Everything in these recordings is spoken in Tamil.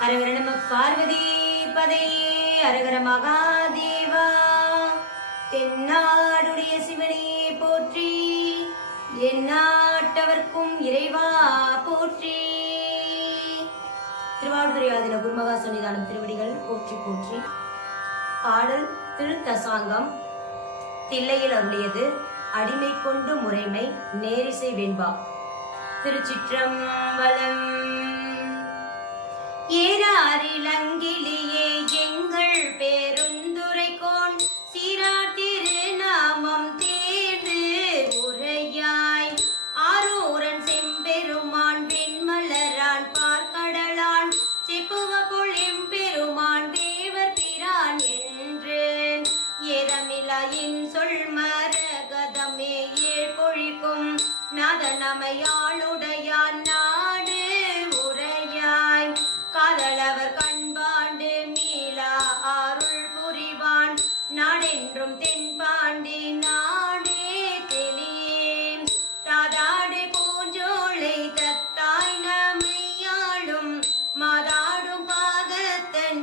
ஹரஹர நம பார்வதி பதையே ஹரஹர மகாதேவா. தென்னாடுடைய சிவனே போற்றி, எந்நாட்டவர்க்கும் இறைவா போற்றி. திருவாவடுதுறை ஆதீன குருமகா சன்னிதானம் திருவடிகள் போற்றி போற்றி. பாடல் திருத்தசாங்கம். தில்லையில் அருளியது அடிமை கொண்டு முறைமை நேரிசை வெண்பா. திருச்சிற்றம்பலம். ஏராரிலங்கிலியே எங்கள் பேருந்துரைக்கோன் சீராட்டிரு நாமம் தேர்ந்து உரையாய் ஆரூரன் செம்பெருமான் வெண்மலரான் பார்க்கடலான் செப்புவ பொழிம்பெருமான் தேவர் பிரான் என்று ஏதமிலாயின் சொல் மரகதமே ஏழ் பொழிக்கும் நாதனமையாளுடையான் நாடு உரையாய் காதலவர் கண்பாண்டு மீளா அருள் புரிவான் நாடென்றும் தென்பாண்டி நாடே தெளியே தாதாடு பூஞ்சோலை தத்தாய் நமையாளும் மாதாடும் பாகத்தன்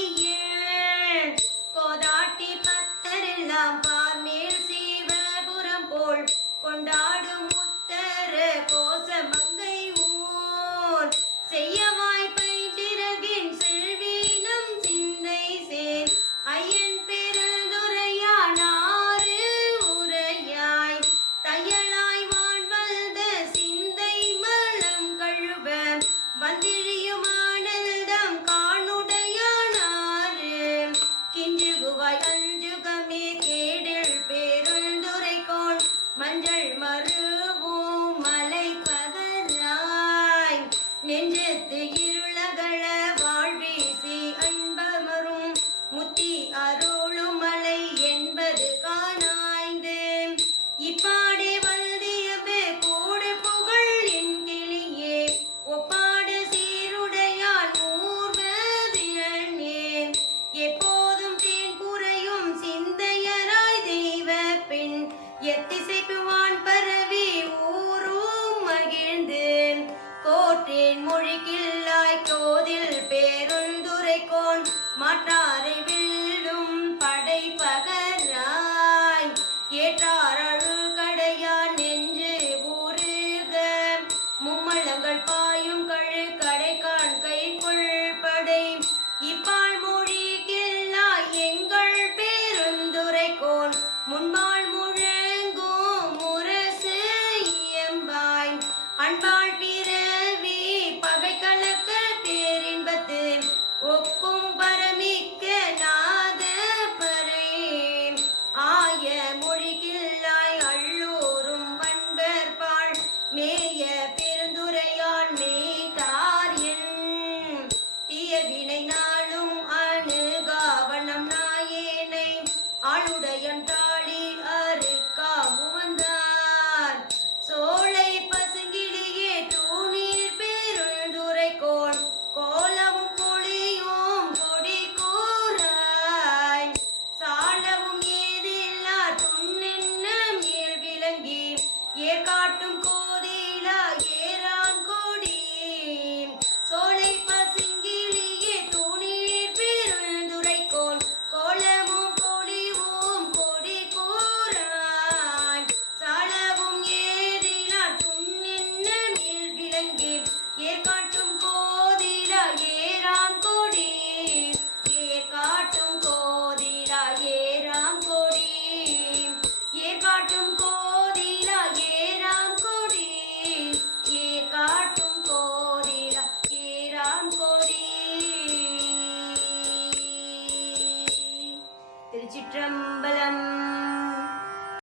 வாழ்பதியில் கோதாட்டி பத்தரெல்லாம் பார்மேல் சீவபுரம் போல் கொண்டாடும் உத்தர கோசமங்கை ஊர் செய்யவாய் பைதிரகின் செல்வீனம் சிந்தை சேர் ஐயன் பெருந்துரையானாறு உரையாய் தையலாய் வான்வல்த சிந்தை மலம் கழுவ வந்திழியுமானல்தம் காணுடையானாறு கிஞ்சுகுவாய் அஞ்சுகமே கேடில் பேருந்துரைக்கோன் மஞ்சள் மருவும் மலை பகராய் நெஞ்சத்து இருளகள வாழ்வீசி அன்பமரும் முத்தி அருளும் மலை என்பது காணாய்ந்து இப்பாடே வல்தியவே கூடு புகழ் என் கிளியே ஒப்பாடு சீருடையான் ஊர்வதியேன் எப்போதும் தேன் குறையும் சிந்தையராய் தெய்வ பெண் எத்திசைப்புவான் பரவி ஊரும் மகிழ்ந்து கோற்றேன் மொழிக்கில்லாய் கோதில் பேருந்துரைக்கோன் மாற்றாரை வெல்லும் படை பகராய் ஏற்றார் அழுகடையான் நெஞ்சு ஊருக மும்மலங்கள் பாயும் கழு கடைக்கான் கை கொள்படை இப்பால் மொழிக்கில்லாய் எங்கள் பேருந்துரைக்கோன் முன்பால் முழங்கும் முரசு இயம்பாய் அன்பாள்